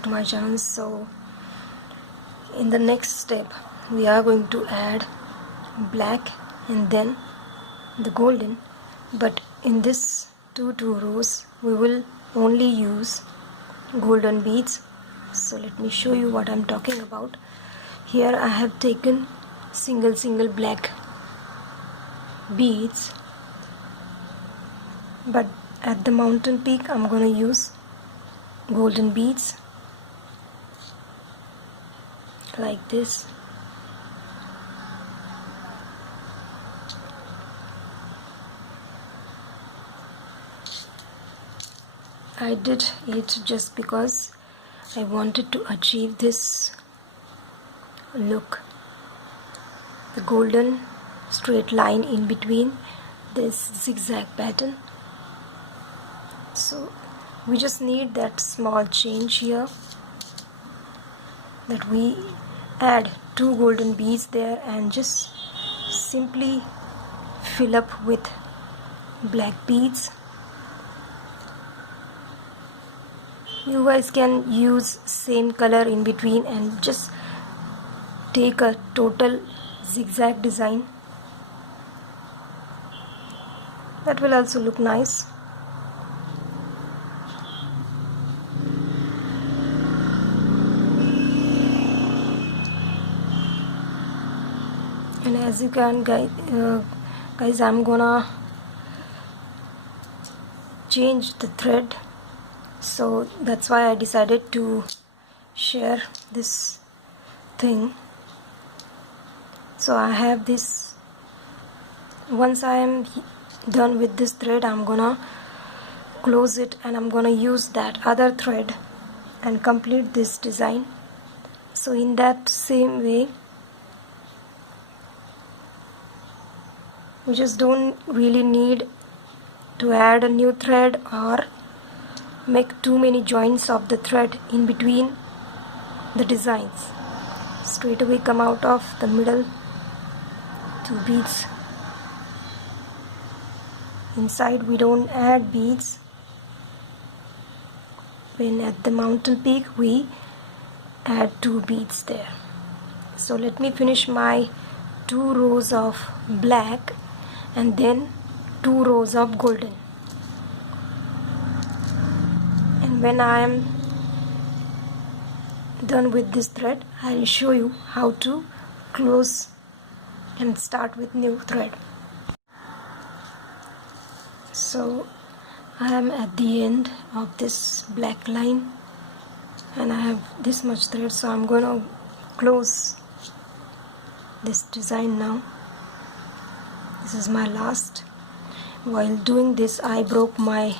back to my channel. So in the next step we are going to add black and then the golden, but in this two rows we will only use golden beads. So let me show you what I'm talking about. Here I have taken single black beads, but at the mountain peak I'm gonna use golden beads like this. I did it just because I wanted to achieve this look, the golden straight line in between this zigzag pattern. So we just need that small change here, that we add 2 golden beads there and just simply fill up with black beads. You guys can use same color in between and just take a total zigzag design. That will also look nice. And as you can guys, I'm gonna change the thread, so that's why I decided to share this thing. So I have this. Once I am done with this thread, I'm gonna close it and I'm gonna use that other thread and complete this design. So in that same way, we just don't really need to add a new thread or make too many joints of the thread in between the designs. Straight away come out of the middle 2 beads. Inside we don't add beads. When at the mountain peak we add 2 beads there. So let me finish my 2 rows of black and then 2 rows of golden. And when I am done with this thread, I will show you how to close and start with new thread. So I am at the end of this black line and I have this much thread, so I'm going to close this design now. This is my last. While doing this, I broke my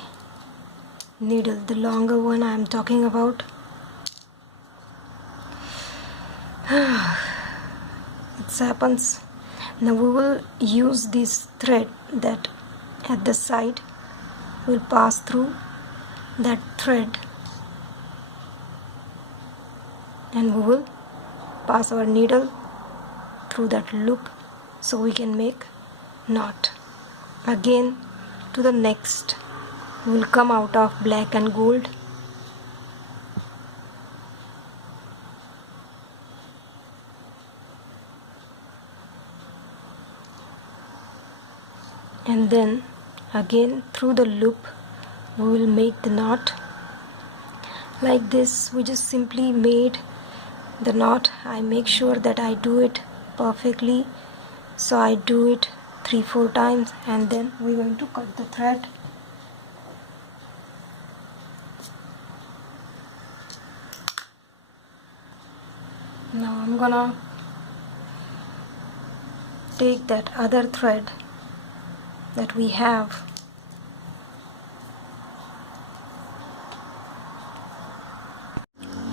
needle, the longer one I am talking about. It happens. Now we will use this thread that at the side will pass through that thread, and we will pass our needle through that loop so we can make knot. Again to the next we will come out of black and gold. And then again through the loop we will make the knot. Like this, we just simply made the knot. I make sure that I do it perfectly, so I do it 3-4 times, and then we're going to cut the thread. Now I'm gonna take that other thread that we have,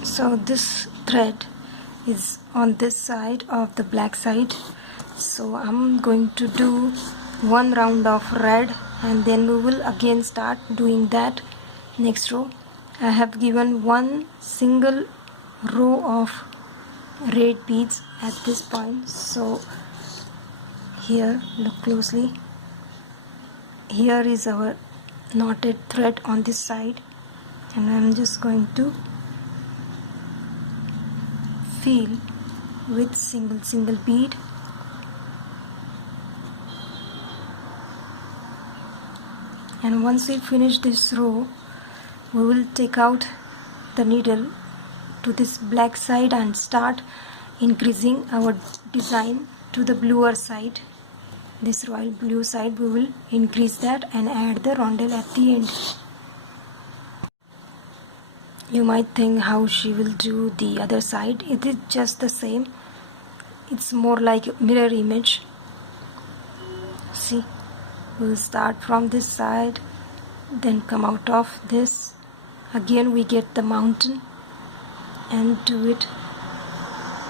so this thread is on this side of the black side, so I'm going to do 1 round of red and then we will again start doing that next row. I have given 1 single row of red beads at this point. So here, look closely, here is our knotted thread on this side, and I'm just going to fill with single bead. And once we finish this row, we will take out the needle to this black side and start increasing our design to the bluer side. This royal blue side, we will increase that and add the rondelle at the end. You might think how she will do the other side. It is just the same. It's more like a mirror image. See, we'll start from this side, then come out of this. Again we get the mountain and do it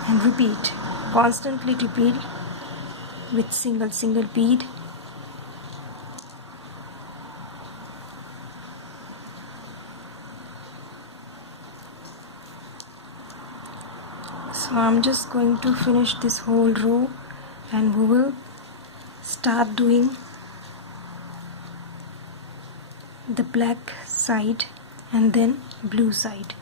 and repeat. Constantly repeat with single bead. So I'm just going to finish this whole row and we will start doing the black side and then blue side.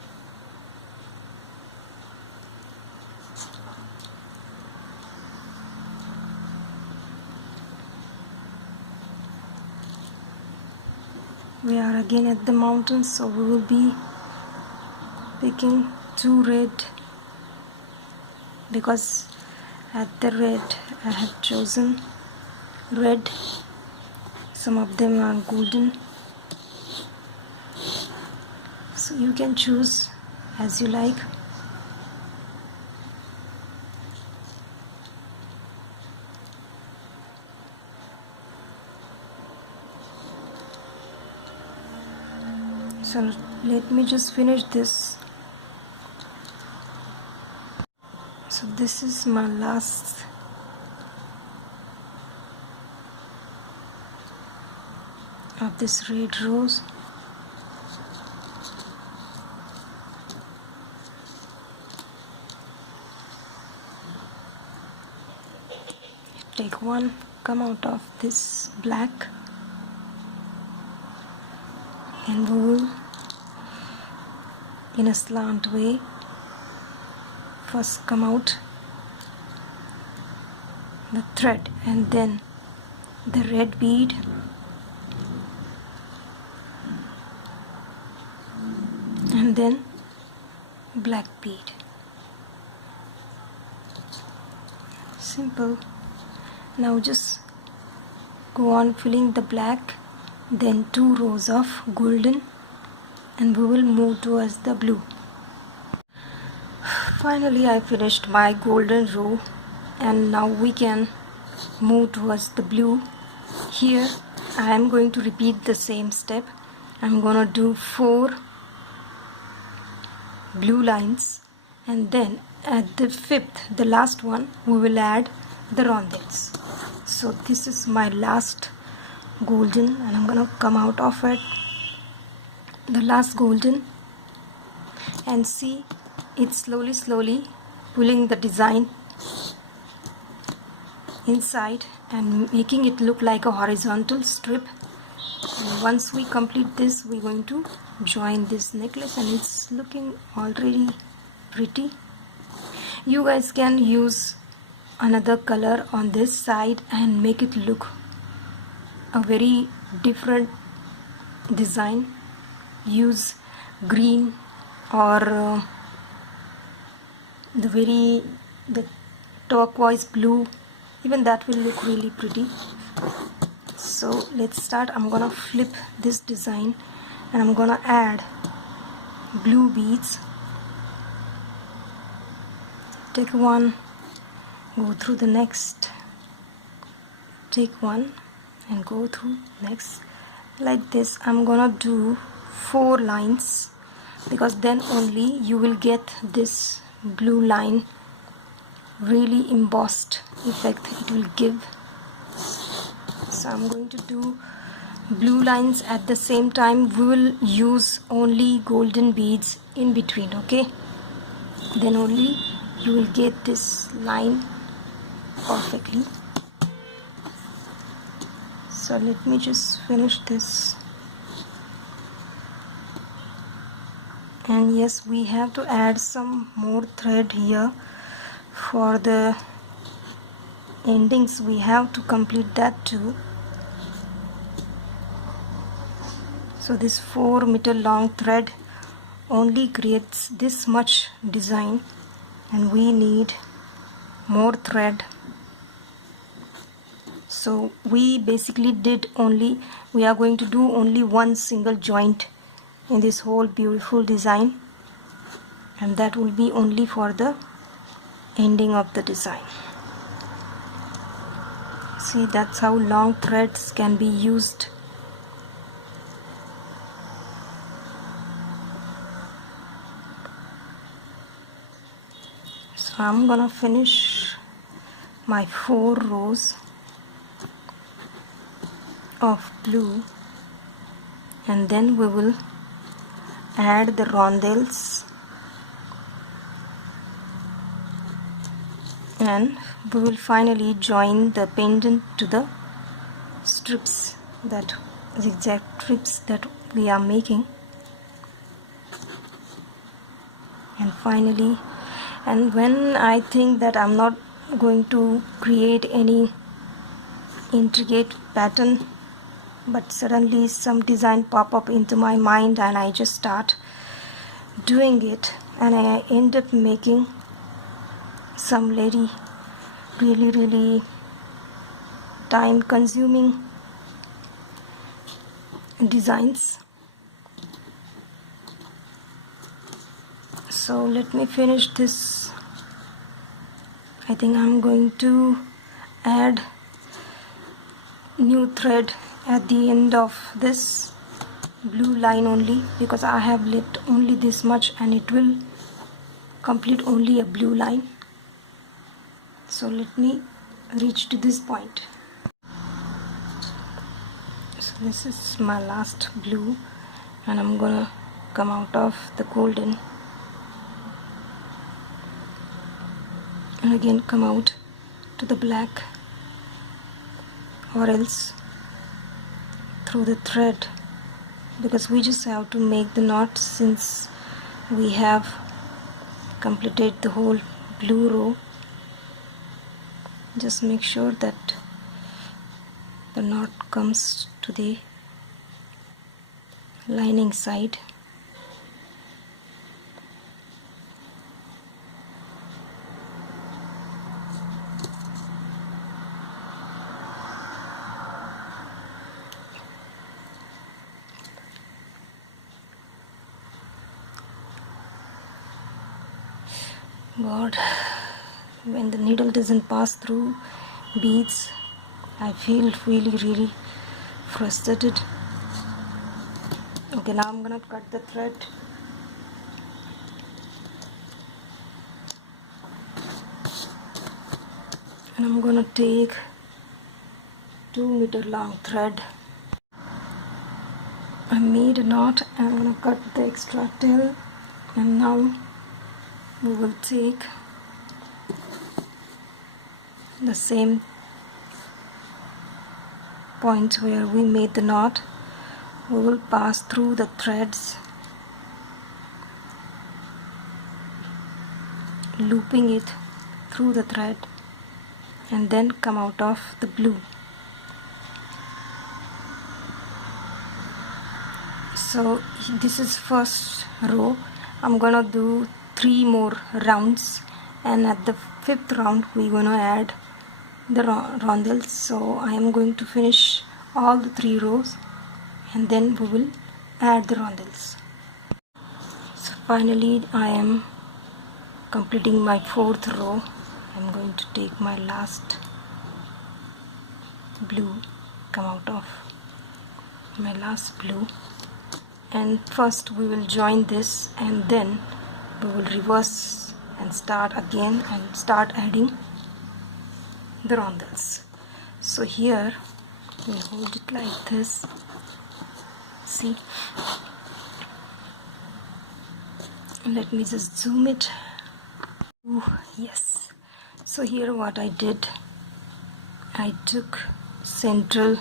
We are again at the mountains, so we will be picking 2 red, because at the red I have chosen red. Some of them are golden, so you can choose as you like. So let me just finish this. So this is my last of this red rose. Take one, come out of this black, and we will in a slant way first come out the thread and then the red bead, and then black bead. Simple. Now just go on filling the black, then 2 rows of golden, and we will move towards the blue. Finally I finished my golden row, and now we can move towards the blue. Here I am going to repeat the same step. I'm gonna do 4 blue lines, and then at the 5th, the last one, we will add the rondelles. So this is my last golden, and I'm gonna come out of it, the last golden, and see it's slowly pulling the design inside and making it look like a horizontal strip. And once we complete this, we're going to join this necklace, and it's looking already pretty. You guys can use another color on this side and make it look a very different design. Use green or the turquoise blue, even that will look really pretty. So let's start. I'm gonna flip this design and I'm gonna add blue beads. Take one, go through the next, take one and go through next. Like this I'm gonna do 4 lines, because then only you will get this blue line really embossed effect it will give. So I'm going to do blue lines. At the same time we will use only golden beads in between, okay? Then only you will get this line perfectly. So let me just finish this And yes, we have to add some more thread here for the endings. We have to complete that too. So this 4-meter long thread only creates this much design, and we need more thread. So we basically we are going to do only one single joint in this whole beautiful design, and that will be only for the ending of the design. See, that's how long threads can be used. So I'm gonna finish my 4 rows of blue, and then we will add the rondelles, and we will finally join the pendant to the strips, that zigzag strips that we are making. And finally, and when I think that I'm not going to create any intricate pattern, but suddenly some design pop up into my mind and I just start doing it, and I end up making some really time consuming designs. So let me finish this. I think I'm going to add new thread at the end of this blue line only, because I have left only this much and it will complete only a blue line. So let me reach to this point. So this is my last blue, and I'm gonna come out of the golden and again come out to the black, or else through the thread, because we just have to make the knot since we have completed the whole blue row. Just make sure that the knot comes to the lining side. God, when the needle doesn't pass through beads, I feel really frustrated. Okay, now I'm gonna cut the thread. And I'm gonna take 2-meter long thread. I made a knot and I'm gonna cut the extra tail, and now we will take the same point where we made the knot. We will pass through the threads, looping it through the thread, and then come out of the blue. So this is first row. I'm gonna do 3 more rounds, and at the 5th round we're gonna add the rondelles. So I am going to finish all the 3 rows, and then we will add the rondelles. So finally I am completing my 4th row. I'm going to take my last blue, come out of my last blue, and first we will join this, and then we will reverse and start again and start adding the rondelles. So here we'll hold it like this. See, let me just zoom it. Ooh, yes. So here what I did, I took central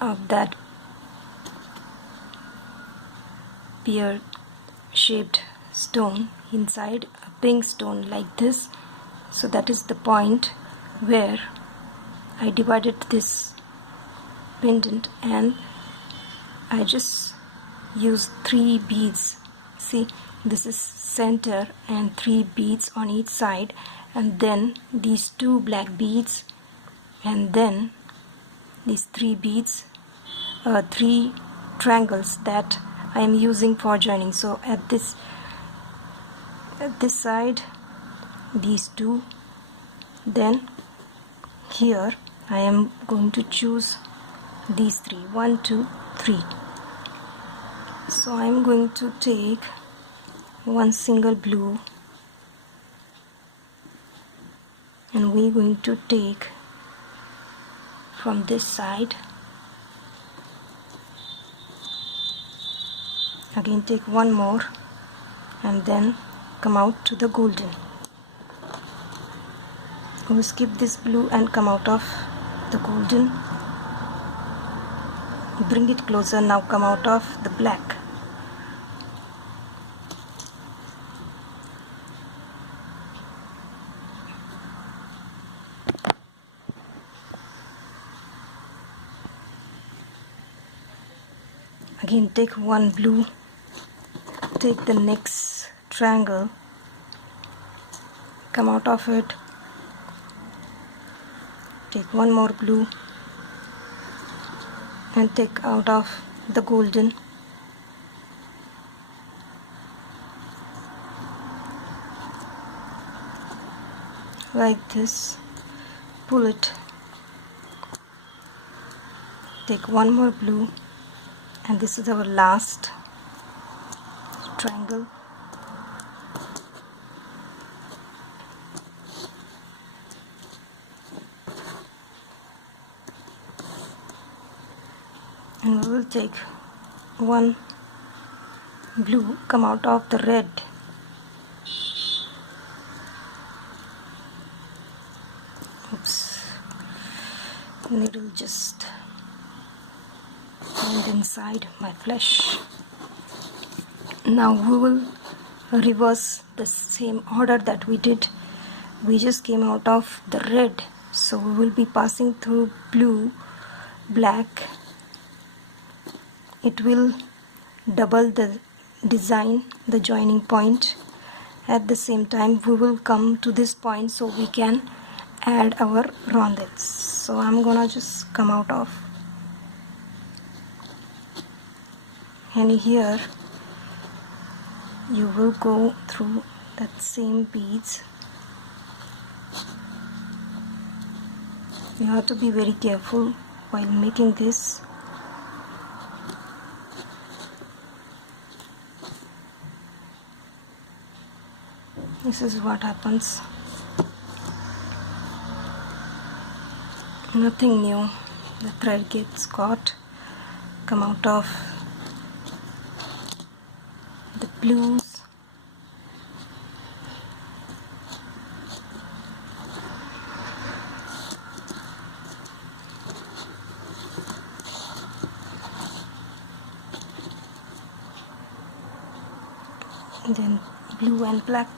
of that pear shaped stone inside a pink stone like this. So that is the point where I divided this pendant, and I just used 3 beads. See, this is center and 3 beads on each side, and then these 2 black beads, and then these 3 beads, 3 triangles that I am using for joining. So at this side these 2, then here I am going to choose these 3, 1 2 3. So I am going to take one single blue, and we are going to take from this side, again take one more, and then come out to the golden. We'll skip this blue and come out of the golden, bring it closer. Now come out of the black. Again take one blue, take the next triangle, come out of it, take one more blue and take out of the golden. Like this, pull it, take one more blue, and this is our last triangle. And we will take one blue, come out of the red, oops, needle just went inside my flesh. Now we will reverse the same order that we did. We just came out of the red, so we will be passing through blue, black. It will double the design, the joining point. At the same time we will come to this point so we can add our rondelles. So I'm gonna just come out of, and here you will go through that same beads. You have to be very careful while making this. This is what happens. Nothing new. The thread gets caught. Come out of the blues. And then blue and black.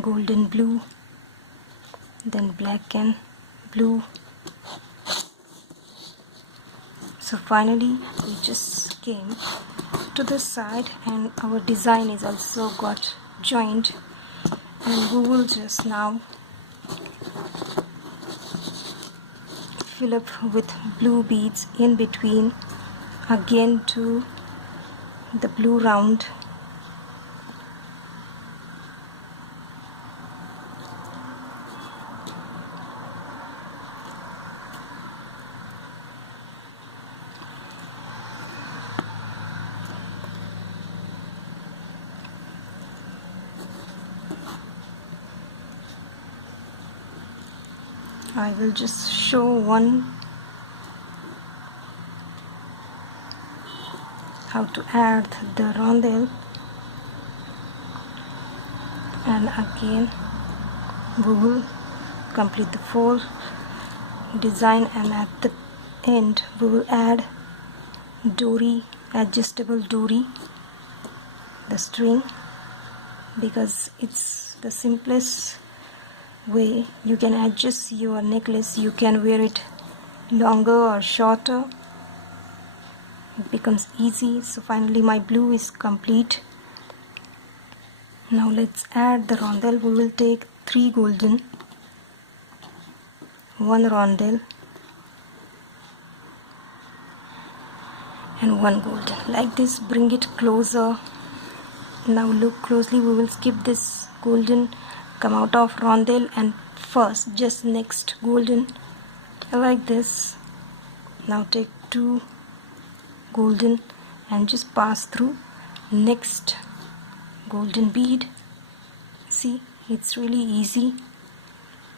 Golden blue, then black and blue. So finally we just came to this side and our design is also got joined, and we will just now fill up with blue beads in between, again to the blue round. I will just show one how to add the rondelle, and again we will complete the 4 design, and at the end we will add dory, adjustable dory, the string, because it's the simplest way you can adjust your necklace. You can wear it longer or shorter, it becomes easy. So finally my blue is complete. Now let's add the rondelle. We will take 3 golden, 1 rondelle and 1 golden, like this. Bring it closer. Now look closely. We will skip this golden, come out of rondelle and first just next golden, like this. Now take 2 golden and just pass through next golden bead. See, it's really easy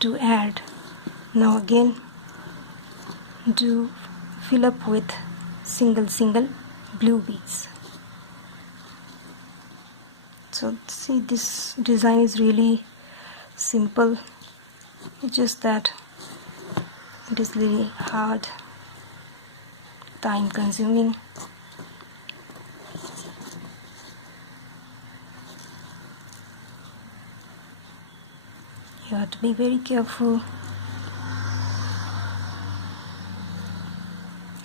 to add. Now again do fill up with single blue beads. So see, this design is really simple, it's just that it is really hard, time consuming. You have to be very careful.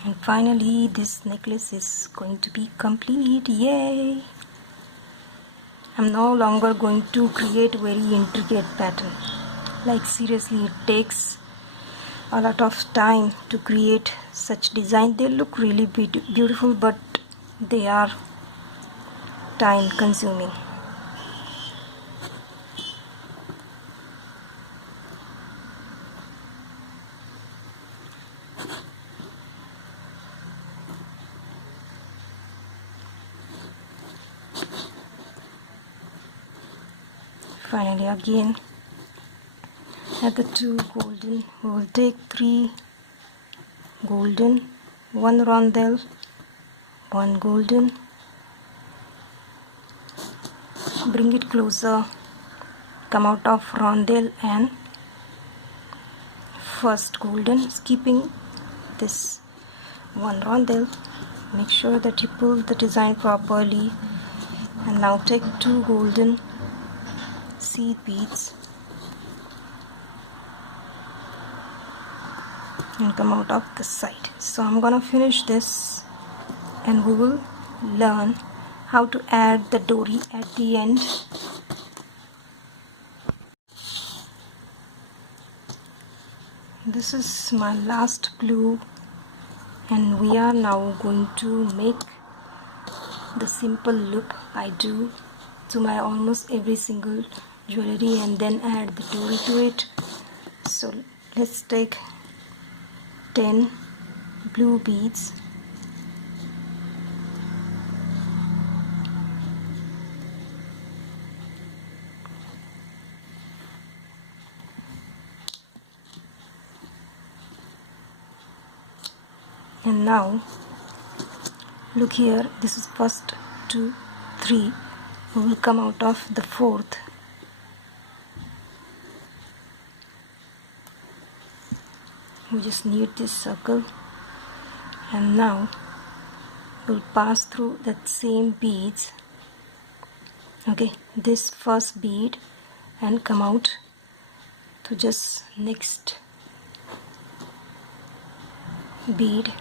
And finally this necklace is going to be complete. Yay! I'm no longer going to create very intricate pattern. Like seriously, it takes a lot of time to create such design. They look really beautiful, but they are time consuming. Finally again at the 2 golden, we will take 3 golden, 1 rondelle, 1 golden, bring it closer, come out of rondelle and first golden, skipping this 1 rondelle. Make sure that you pull the design properly, and now take 2 golden seed beads and come out of the side. So I'm gonna finish this and we will learn how to add the dory at the end. This is my last blue, and we are now going to make the simple loop I do to my almost every single jewelry, and then add the dory to it. So let's take 10 blue beads, and now look here, this is first 2, 3, we will come out of the 4th. We just need this circle, and now we'll pass through that same beads, okay, this first bead, and come out to just next bead,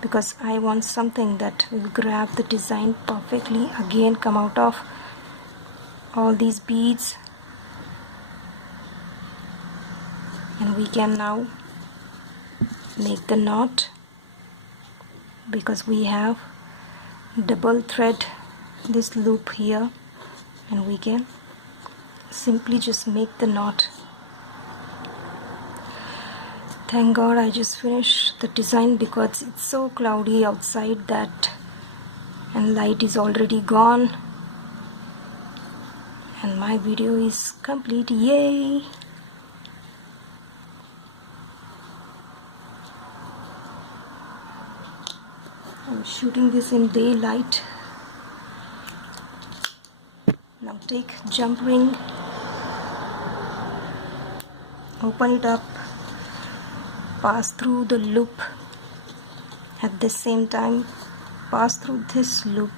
because I want something that will grab the design perfectly. Again come out of all these beads, and we can now make the knot, because we have double thread this loop here, and we can simply just make the knot. Thank God I just finished the design, because it's so cloudy outside that, and light is already gone, and my video is complete. Yay! I'm shooting this in daylight. Now take jump ring, open it up, pass through the loop. At the same time, pass through this loop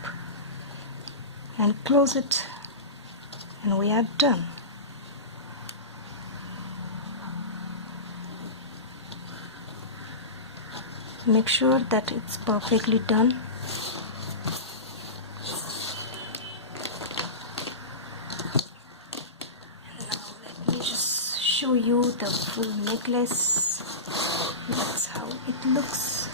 and close it, and we are done. Make sure that it's perfectly done. And now let me just show you the full necklace. That's how it looks.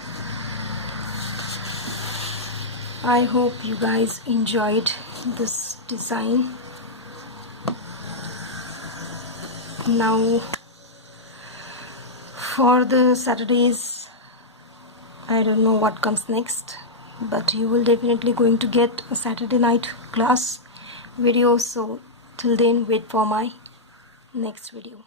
I hope you guys enjoyed this design. Now for the Saturdays, I don't know what comes next, but you will definitely going to get a Saturday night class video. So till then, wait for my next video.